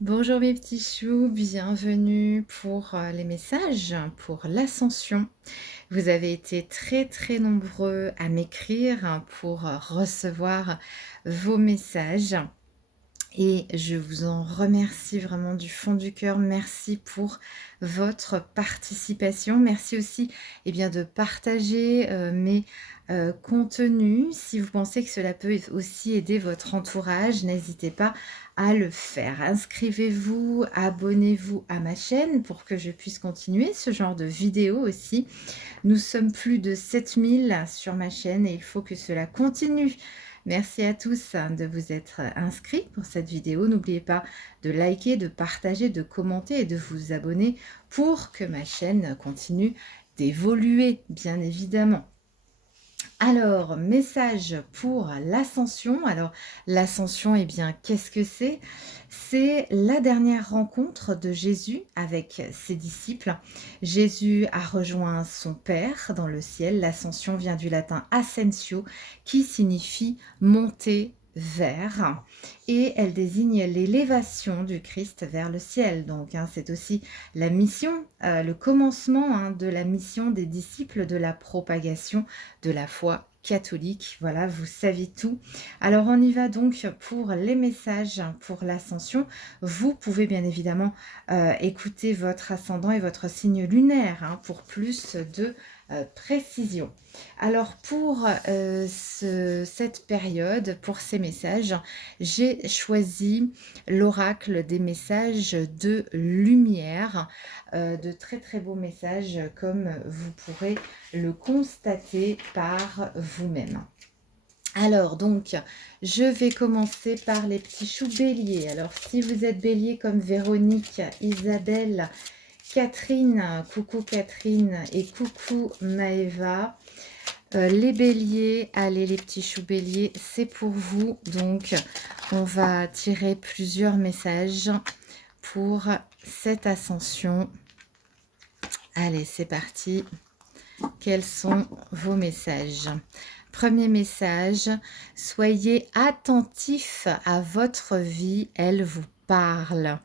Bonjour mes petits choux, bienvenue pour les messages pour l'ascension. Vous avez été très très nombreux à m'écrire pour recevoir vos messages et je vous en remercie vraiment du fond du cœur. Merci pour votre participation. Merci aussi de partager mes contenus. Si vous pensez que cela peut aussi aider votre entourage, n'hésitez pas à le faire. Inscrivez-vous, abonnez-vous à ma chaîne pour que je puisse continuer ce genre de vidéos aussi. Nous sommes plus de 7000 sur ma chaîne et il faut que cela continue. Merci à tous de vous être inscrits pour cette vidéo. N'oubliez pas de liker, de partager, de commenter et de vous abonner pour que ma chaîne continue d'évoluer, bien évidemment. Alors, message pour l'ascension. Alors, l'ascension, qu'est-ce que c'est? C'est la dernière rencontre de Jésus avec ses disciples. Jésus a rejoint son Père dans le ciel. L'ascension vient du latin ascensio, qui signifie monter vers, et elle désigne l'élévation du Christ vers le ciel. Donc, c'est aussi la mission, le commencement de la mission des disciples de la propagation de la foi catholique. Voilà, vous savez tout. Alors on y va donc pour les messages pour l'ascension. Vous pouvez bien évidemment écouter votre ascendant et votre signe lunaire pour plus de précision. Alors pour cette période, pour ces messages, j'ai choisi l'oracle des messages de lumière, de très très beaux messages comme vous pourrez le constater par vous-même. Alors donc, je vais commencer par les petits choux béliers. Alors si vous êtes bélier comme Véronique, Isabelle, Catherine, coucou Catherine et coucou Maëva. Les béliers, allez les petits choux béliers, c'est pour vous. Donc on va tirer plusieurs messages pour cette ascension. Allez, c'est parti. Quels sont vos messages? Premier message, soyez attentifs à votre vie, elle vous parle.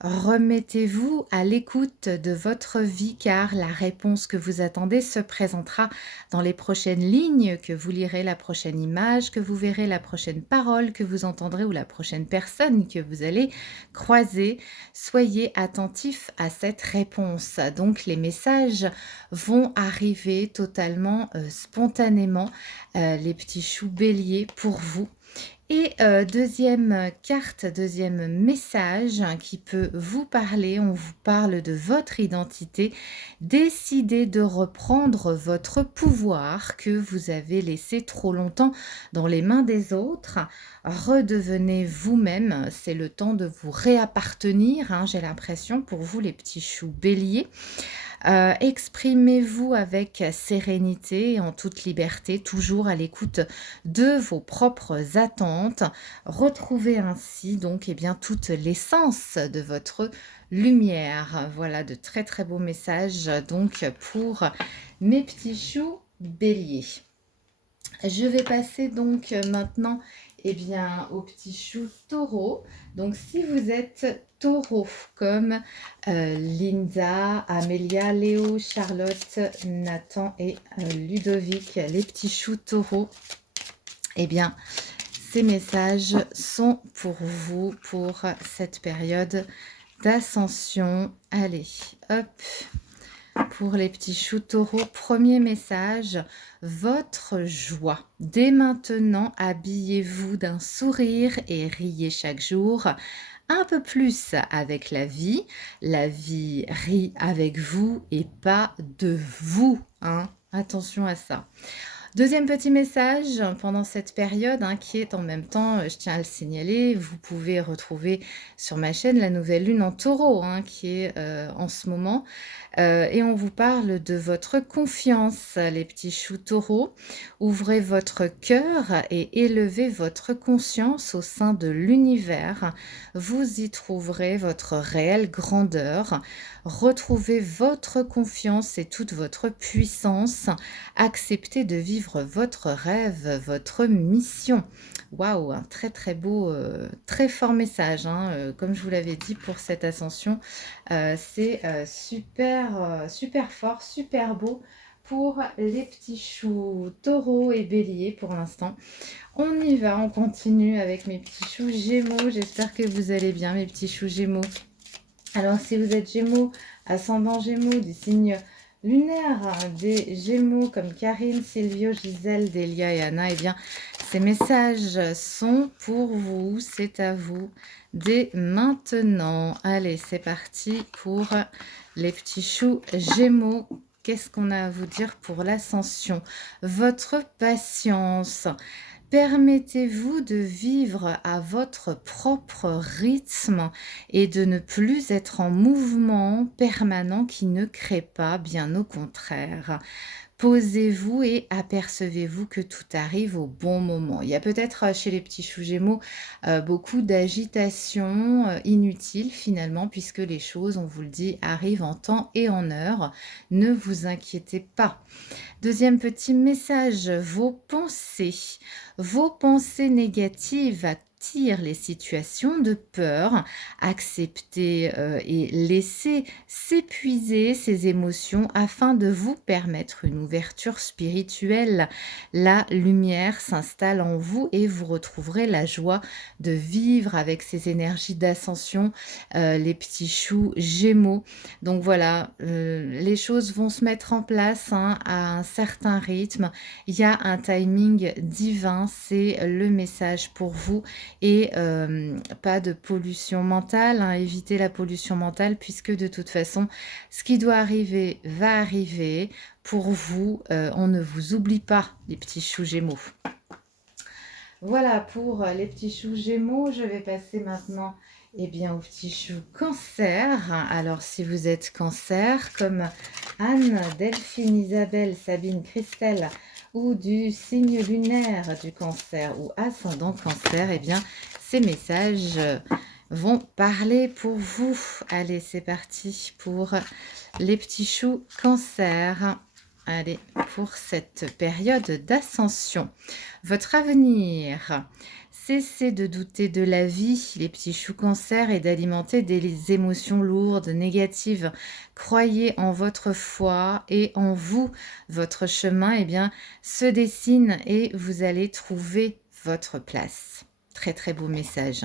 Remettez-vous à l'écoute de votre vie car la réponse que vous attendez se présentera dans les prochaines lignes que vous lirez, la prochaine image que vous verrez, la prochaine parole que vous entendrez ou la prochaine personne que vous allez croiser. Soyez attentifs à cette réponse. Donc les messages vont arriver totalement spontanément, les petits choux béliers pour vous. Et deuxième carte, deuxième message qui peut vous parler, on vous parle de votre identité. Décidez de reprendre votre pouvoir que vous avez laissé trop longtemps dans les mains des autres. Redevenez vous-même, c'est le temps de vous réappartenir, j'ai l'impression pour vous les petits choux béliers. Exprimez-vous avec sérénité et en toute liberté, toujours à l'écoute de vos propres attentes. Retrouvez ainsi donc toute l'essence de votre lumière. Voilà de très très beaux messages donc pour mes petits choux béliers. Je vais passer donc maintenant au petit chou taureau. Donc si vous êtes taureau comme Linda, Amélia, Léo, Charlotte, Nathan et Ludovic, les petits choux taureaux, ces messages sont pour vous pour cette période d'ascension. Allez, hop. Pour les petits choux taureaux, premier message, votre joie. Dès maintenant, habillez-vous d'un sourire et riez chaque jour un peu plus avec la vie. La vie rit avec vous et pas de vous. Attention à ça. Deuxième petit message pendant cette période qui est en même temps, je tiens à le signaler, vous pouvez retrouver sur ma chaîne la nouvelle lune en taureau qui est en ce moment. Et on vous parle de votre confiance, les petits choux taureaux. Ouvrez votre cœur et élevez votre conscience au sein de l'univers. Vous y trouverez votre réelle grandeur. Retrouvez votre confiance et toute votre puissance. Acceptez de vivre vivre votre rêve, votre mission. Waouh, un très très beau, très fort message, hein, comme je vous l'avais dit pour cette ascension, c'est super, super fort, super beau pour les petits choux taureau et bélier pour l'instant. On y va, on continue avec mes petits choux gémeaux. J'espère que vous allez bien, mes petits choux gémeaux. Alors, si vous êtes gémeaux, ascendant gémeaux, des signes lunaires, hein, des gémeaux comme Karine, Silvio, Gisèle, Delia et Anna, eh bien, ces messages sont pour vous, c'est à vous, dès maintenant. Allez, c'est parti pour les petits choux gémeaux. Qu'est-ce qu'on a à vous dire pour l'ascension? Votre patience. Permettez-vous de vivre à votre propre rythme et de ne plus être en mouvement permanent qui ne crée pas, bien au contraire. Posez-vous et apercevez-vous que tout arrive au bon moment. Il y a peut-être chez les petits choux gémeaux beaucoup d'agitation inutile finalement, puisque les choses, on vous le dit, arrivent en temps et en heure. Ne vous inquiétez pas. Deuxième petit message, vos pensées négatives attirent les situations de peur. Acceptez et laissez s'épuiser ces émotions afin de vous permettre une ouverture spirituelle. La lumière s'installe en vous et vous retrouverez la joie de vivre avec ces énergies d'ascension, les petits choux gémeaux. Donc voilà, les choses vont se mettre en place, hein, à un certain rythme. Il y a un timing divin, c'est le message pour vous. Et pas de pollution mentale, hein, évitez la pollution mentale puisque de toute façon, ce qui doit arriver va arriver. Pour vous, on ne vous oublie pas, les petits choux gémeaux. Voilà pour les petits choux gémeaux. Je vais passer maintenant aux petits choux cancer. Alors, si vous êtes cancer, comme Anne, Delphine, Isabelle, Sabine, Christelle, ou du signe lunaire du cancer ou ascendant cancer, ces messages vont parler pour vous. Allez, c'est parti pour les petits choux cancer. Allez, pour cette période d'ascension. Votre avenir. Cessez de douter de la vie, les petits choux cancer, et d'alimenter des émotions lourdes, négatives. Croyez en votre foi et en vous. Votre chemin se dessine et vous allez trouver votre place. Très très beau message.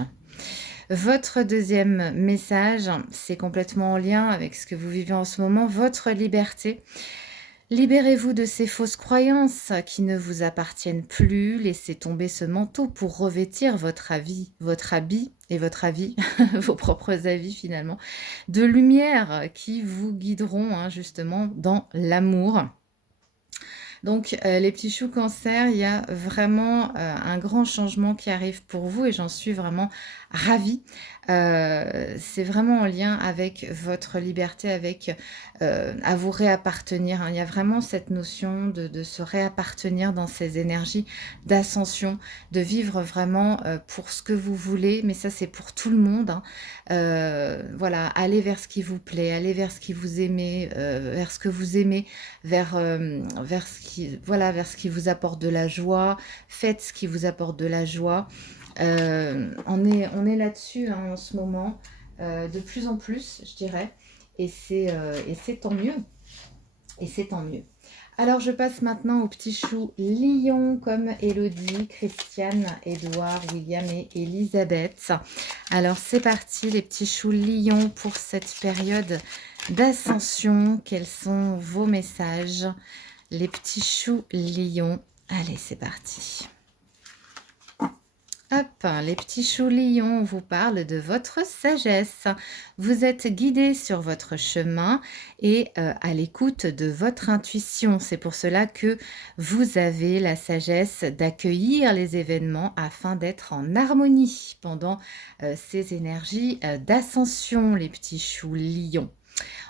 Votre deuxième message, c'est complètement en lien avec ce que vous vivez en ce moment, votre liberté. Libérez-vous de ces fausses croyances qui ne vous appartiennent plus. Laissez tomber ce manteau pour revêtir votre habit et votre avis, vos propres avis finalement, de lumière qui vous guideront, hein, justement dans l'amour. Donc, les petits choux cancer, il y a vraiment un grand changement qui arrive pour vous et j'en suis vraiment ravie. C'est vraiment en lien avec votre liberté, avec à vous réappartenir, hein. Il y a vraiment cette notion de se réappartenir dans ces énergies d'ascension, de vivre vraiment pour ce que vous voulez, mais ça c'est pour tout le monde, hein. Voilà, allez vers ce qui vous plaît, allez vers ce qui vous aimez, vers ce que vous aimez, vers vers ce qui vous apporte de la joie. Faites ce qui vous apporte de la joie. On est là-dessus, hein, en ce moment, de plus en plus, je dirais, et c'est tant mieux. Et c'est tant mieux. Alors, je passe maintenant aux petits choux lions comme Elodie, Christiane, Édouard, William et Elisabeth. Alors, c'est parti, les petits choux lions pour cette période d'ascension. Quels sont vos messages, les petits choux lions? Allez, c'est parti. Hop, les petits choux lions vous parlent de votre sagesse. Vous êtes guidés sur votre chemin et à l'écoute de votre intuition. C'est pour cela que vous avez la sagesse d'accueillir les événements afin d'être en harmonie pendant ces énergies d'ascension, les petits choux lions.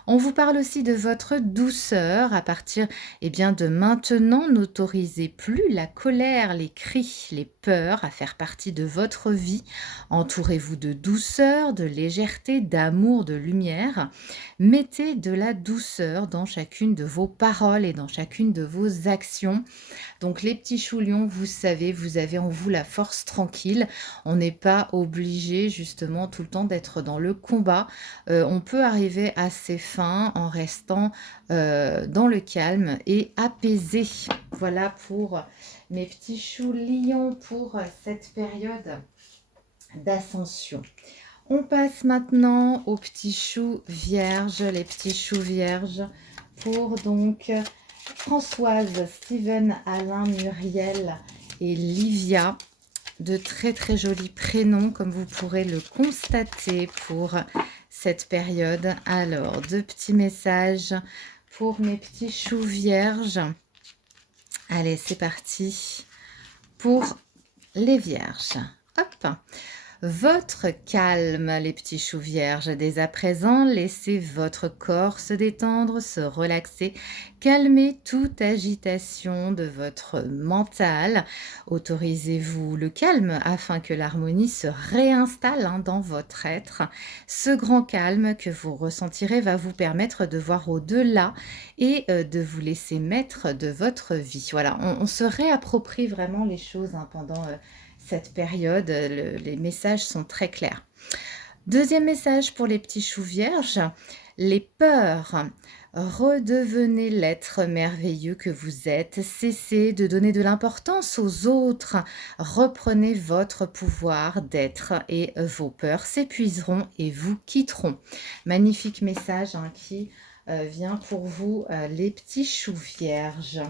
On vous parle aussi de votre douceur. À partir bien, de maintenant, n'autorisez plus la colère, les cris, les peurs à faire partie de votre vie. Entourez-vous de douceur, de légèreté, d'amour, de lumière. Mettez de la douceur dans chacune de vos paroles et dans chacune de vos actions. Donc les petits choux lions, vous savez, vous avez en vous la force tranquille. On n'est pas obligé justement tout le temps d'être dans le combat. On peut arriver à ses fins en restant dans le calme et apaisé. Voilà pour mes petits choux lions pour cette période d'ascension. On passe maintenant aux petits choux vierges, les petits choux vierges pour donc Françoise, Steven, Alain, Muriel et Livia. De très très jolis prénoms comme vous pourrez le constater pour cette période. Alors, deux petits messages pour mes petits choux vierges. Allez, c'est parti pour les vierges. Hop! Votre calme, les petits choux vierges. Dès à présent, laissez votre corps se détendre, se relaxer. Calmez toute agitation de votre mental. Autorisez-vous le calme afin que l'harmonie se réinstalle dans votre être. Ce grand calme que vous ressentirez va vous permettre de voir au-delà et de vous laisser maître de votre vie. Voilà, on se réapproprie vraiment les choses pendant cette période, les messages sont très clairs. Deuxième message pour les petits choux vierges, les peurs. Redevenez l'être merveilleux que vous êtes. Cessez de donner de l'importance aux autres. Reprenez votre pouvoir d'être et vos peurs s'épuiseront et vous quitteront. Magnifique message qui vient pour vous, les petits choux vierges.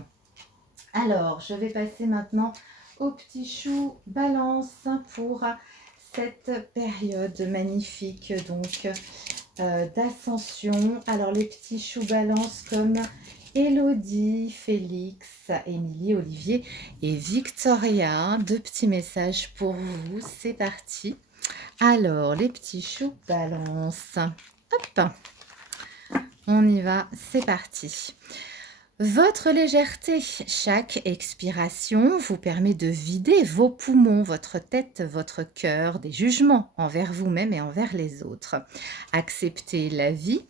Alors, je vais passer maintenant aux petits choux balance pour cette période magnifique donc d'ascension. Alors les petits choux balance comme Élodie, Félix, Émilie, Olivier et Victoria. Deux petits messages pour vous, c'est parti. Alors les petits choux balance. Hop, on y va, c'est parti. Votre légèreté, chaque expiration vous permet de vider vos poumons, votre tête, votre cœur des jugements envers vous-même et envers les autres. Acceptez la vie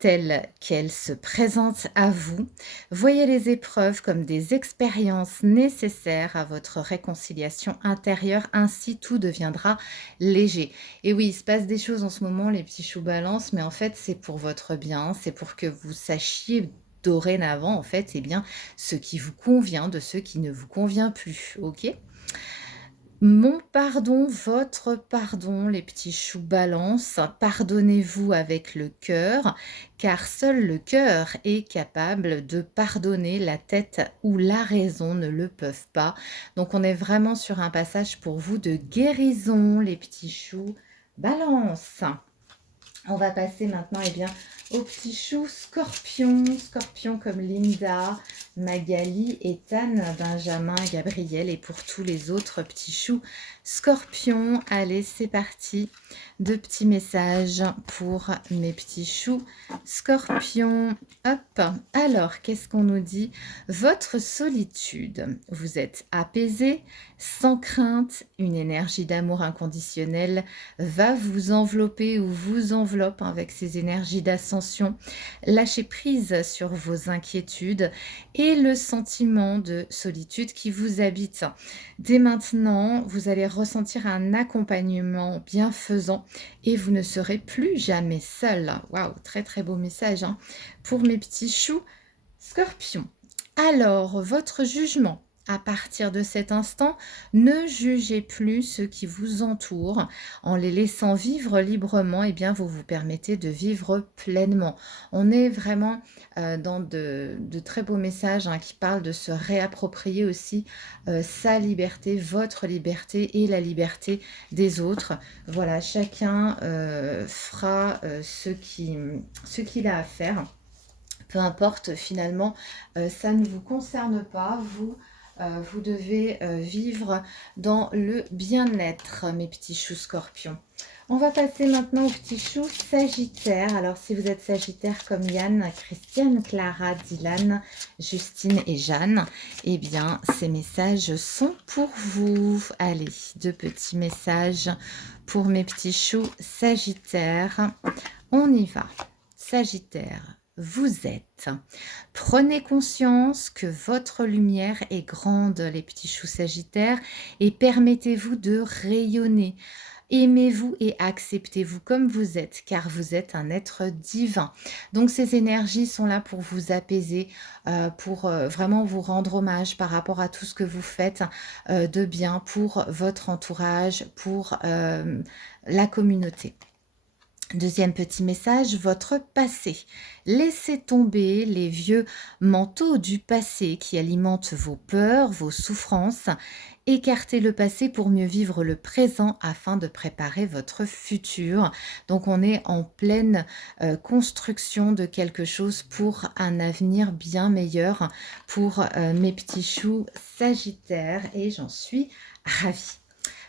telle qu'elle se présente à vous. Voyez les épreuves comme des expériences nécessaires à votre réconciliation intérieure, ainsi tout deviendra léger. Et oui, il se passe des choses en ce moment, les petits choux balance, mais en fait c'est pour votre bien, c'est pour que vous sachiez dorénavant, en fait, bien, ce qui vous convient de ce qui ne vous convient plus, ok? Mon pardon, votre pardon, les petits choux balance, pardonnez-vous avec le cœur, car seul le cœur est capable de pardonner, la tête ou la raison ne le peuvent pas. Donc on est vraiment sur un passage pour vous de guérison, les petits choux balance. On va passer maintenant bien, aux petits choux scorpions. Scorpions comme Linda, Magali, Ethan, Benjamin, Gabriel et pour tous les autres petits choux scorpions. Allez, c'est parti. Deux petits messages pour mes petits choux scorpions. Hop. Alors, qu'est-ce qu'on nous dit? Votre solitude. Vous êtes apaisé, sans crainte. Une énergie d'amour inconditionnel va vous envelopper ou vous enveloppe avec ces énergies d'ascension. Lâchez prise sur vos inquiétudes et le sentiment de solitude qui vous habite. Dès maintenant, vous allez ressentir un accompagnement bienfaisant et vous ne serez plus jamais seul. Waouh, très très beau message pour mes petits choux scorpions. Alors, votre jugement. À partir de cet instant, ne jugez plus ceux qui vous entourent. En les laissant vivre librement, bien, vous vous permettez de vivre pleinement. On est vraiment dans de très beaux messages qui parlent de se réapproprier aussi sa liberté, votre liberté et la liberté des autres. Voilà, chacun fera ce qu'il a à faire. Peu importe, finalement, ça ne vous concerne pas, vous. vous devez vivre dans le bien-être, mes petits choux scorpions. On va passer maintenant aux petits choux sagittaires. Alors, si vous êtes sagittaire comme Yann, Christiane, Clara, Dylan, Justine et Jeanne, eh bien, ces messages sont pour vous. Allez, 2 petits messages pour mes petits choux sagittaires. On y va. Sagittaire, vous êtes. Prenez conscience que votre lumière est grande, les petits choux sagittaires, et permettez-vous de rayonner. Aimez-vous et acceptez-vous comme vous êtes, car vous êtes un être divin. Donc ces énergies sont là pour vous apaiser, pour vraiment vous rendre hommage par rapport à tout ce que vous faites de bien pour votre entourage, pour la communauté. Deuxième petit message, votre passé. Laissez tomber les vieux manteaux du passé qui alimentent vos peurs, vos souffrances. Écartez le passé pour mieux vivre le présent afin de préparer votre futur. Donc on est en pleine construction de quelque chose pour un avenir bien meilleur pour mes petits choux sagittaires et j'en suis ravie.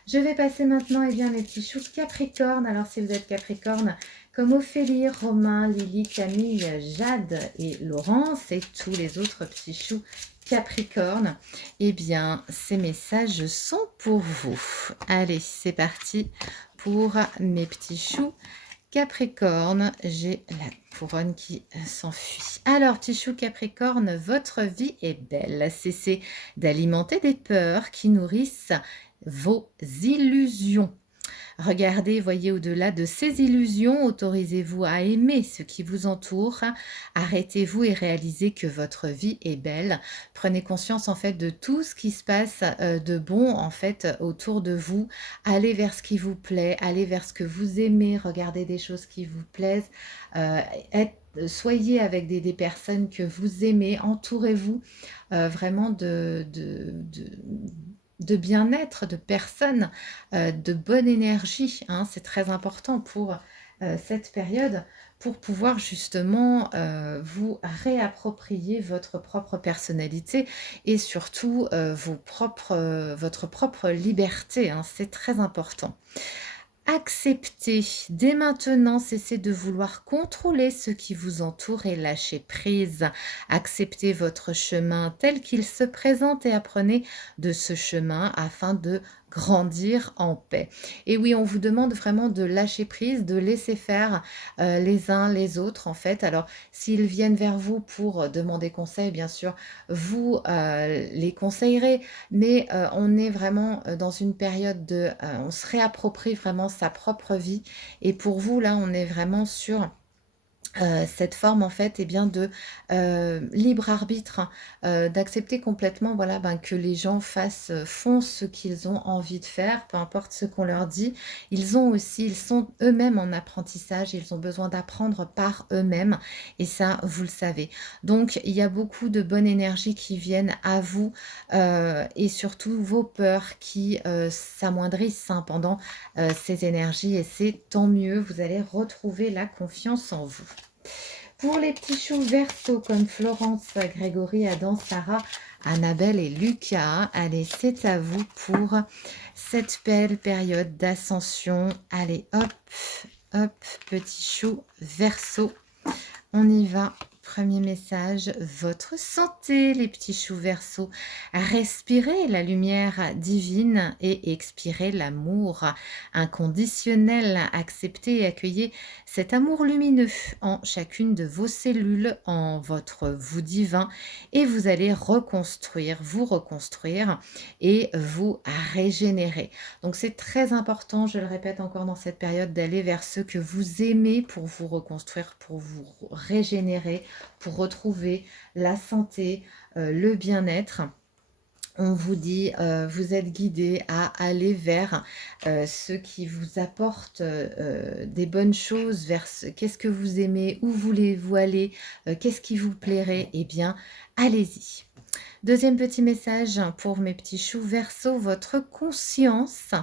Je vais passer maintenant, eh bien, mes petits choux Capricorne. Alors, si vous êtes Capricorne, comme Ophélie, Romain, Lily, Camille, Jade et Laurence et tous les autres petits choux Capricorne, eh bien, ces messages sont pour vous. Allez, c'est parti pour mes petits choux Capricorne. J'ai la couronne qui s'enfuit. Alors, petit chou Capricorne, votre vie est belle. Cessez d'alimenter des peurs qui nourrissent vos illusions. Regardez, voyez au-delà de ces illusions, autorisez-vous à aimer ce qui vous entoure, arrêtez-vous et réalisez que votre vie est belle. Prenez conscience en fait de tout ce qui se passe de bon en fait autour de vous. Allez vers ce qui vous plaît, allez vers ce que vous aimez, regardez des choses qui vous plaisent, soyez avec des personnes que vous aimez, entourez-vous vraiment de bien-être, de personnes, de bonne énergie. Hein, c'est très important pour cette période, pour pouvoir justement vous réapproprier votre propre personnalité et surtout votre propre liberté. Hein, c'est très important. Acceptez dès maintenant, cessez de vouloir contrôler ce qui vous entoure et lâchez prise. Acceptez votre chemin tel qu'il se présente et apprenez de ce chemin afin de grandir en paix. Et oui, on vous demande vraiment de lâcher prise, de laisser faire les uns les autres en fait. Alors, s'ils viennent vers vous pour demander conseil, bien sûr, vous les conseillerez, mais on est vraiment dans une période de... on se réapproprie vraiment sa propre vie. Et pour vous, là, on est vraiment sur... cette forme en fait eh bien de libre arbitre, d'accepter complètement voilà, que les gens font ce qu'ils ont envie de faire, peu importe ce qu'on leur dit. Ils sont eux-mêmes en apprentissage, ils ont besoin d'apprendre par eux-mêmes et ça vous le savez. Donc il y a beaucoup de bonne énergie qui viennent à vous et surtout vos peurs qui s'amoindrissent pendant ces énergies et c'est tant mieux, vous allez retrouver la confiance en vous. Pour les petits choux verso comme Florence, Grégory, Adam, Sarah, Annabelle et Lucas, allez, c'est à vous pour cette belle période d'ascension. Allez, hop, hop, petit chou verso. On y va. Premier message, votre santé, les petits choux verso. Respirez la lumière divine et expirez l'amour inconditionnel. Acceptez et accueillez cet amour lumineux en chacune de vos cellules, en votre vous divin. Et vous allez vous reconstruire et vous régénérer. Donc c'est très important, je le répète encore dans cette période, d'aller vers ce que vous aimez pour vous reconstruire, pour vous régénérer, pour retrouver la santé, le bien-être. On vous dit, vous êtes guidé à aller vers ce qui vous apporte des bonnes choses, vers qu'est-ce que vous aimez, où voulez-vous aller, qu'est-ce qui vous plairait, eh bien, allez-y. Deuxième petit message pour mes petits choux verso, votre conscience.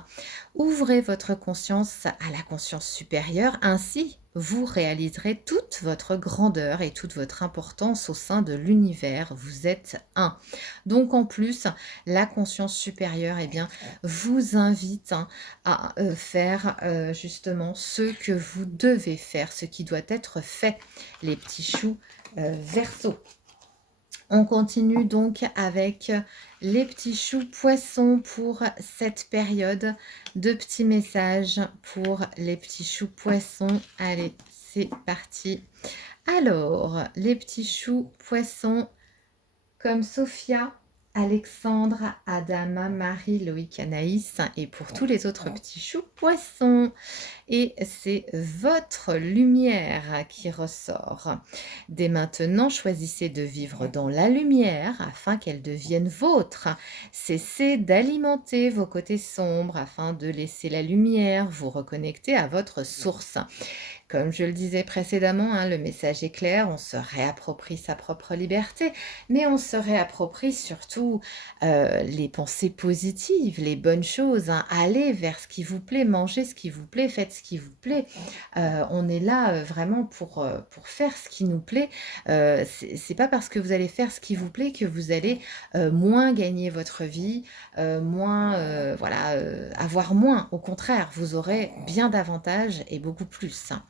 Ouvrez votre conscience à la conscience supérieure ainsi vous réaliserez toute votre grandeur et toute votre importance au sein de l'univers. Vous êtes un. Donc en plus, la conscience supérieure, eh bien, vous invite hein, à faire justement ce que vous devez faire, ce qui doit être fait, les petits choux Verseau. On continue donc avec les petits choux poissons pour cette période. De petits messages pour les petits choux poissons. Allez, c'est parti. Alors, les petits choux poissons comme Sophia, Alexandre, Adama, Marie, Loïc, Anaïs et pour tous les autres petits choux poissons. Et c'est votre lumière qui ressort. Dès maintenant, choisissez de vivre dans la lumière afin qu'elle devienne vôtre. Cessez d'alimenter vos côtés sombres afin de laisser la lumière vous reconnecter à votre source. Comme je le disais précédemment, hein, le message est clair, on se réapproprie sa propre liberté, mais on se réapproprie surtout les pensées positives, les bonnes choses. Hein. Allez vers ce qui vous plaît, mangez ce qui vous plaît, faites ce qui vous plaît. On est là vraiment pour faire ce qui nous plaît. C'est pas parce que vous allez faire ce qui vous plaît que vous allez moins gagner votre vie, moins voilà, avoir moins. Au contraire, vous aurez bien davantage et beaucoup plus. Hein.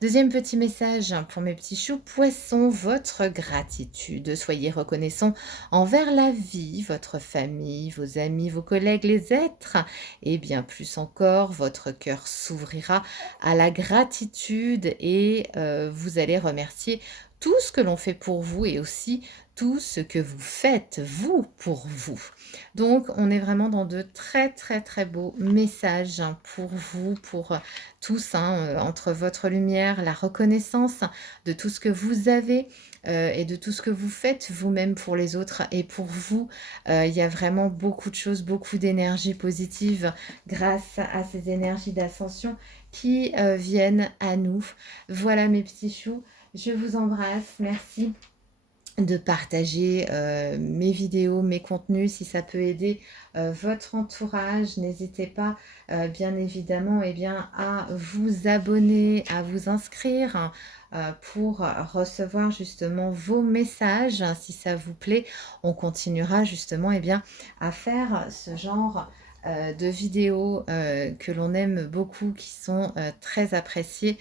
Deuxième petit message pour mes petits choux poissons, votre gratitude. Soyez reconnaissants envers la vie, votre famille, vos amis, vos collègues, les êtres et bien plus encore, votre cœur s'ouvrira à la gratitude et vous allez remercier tout ce que l'on fait pour vous et aussi tout ce que vous faites, vous, pour vous. Donc, on est vraiment dans de très, très, très beaux messages pour vous, pour tous, hein, entre votre lumière, la reconnaissance de tout ce que vous avez et de tout ce que vous faites vous-même pour les autres et pour vous. Il y a vraiment beaucoup de choses, beaucoup d'énergie positive grâce à ces énergies d'ascension qui viennent à nous. Voilà mes petits choux, je vous embrasse, merci de partager mes vidéos, mes contenus, si ça peut aider votre entourage. N'hésitez pas, bien évidemment, eh bien, à vous abonner, à vous inscrire pour recevoir justement vos messages. Si ça vous plaît, on continuera justement eh bien, à faire ce genre de vidéos que l'on aime beaucoup, qui sont très appréciées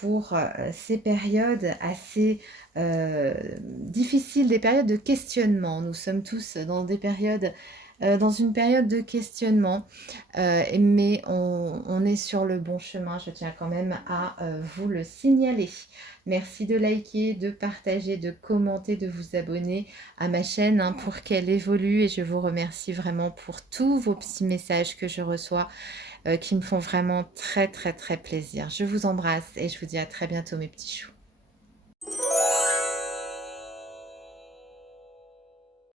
pour ces périodes assez difficiles, des périodes de questionnement. Nous sommes tous dans des périodes, dans une période de questionnement, mais on est sur le bon chemin. Je tiens quand même à vous le signaler. Merci de liker, de partager, de commenter, de vous abonner à ma chaîne hein, pour qu'elle évolue et je vous remercie vraiment pour tous vos petits messages que je reçois qui me font vraiment très très très plaisir. Je vous embrasse et je vous dis à très bientôt mes petits choux.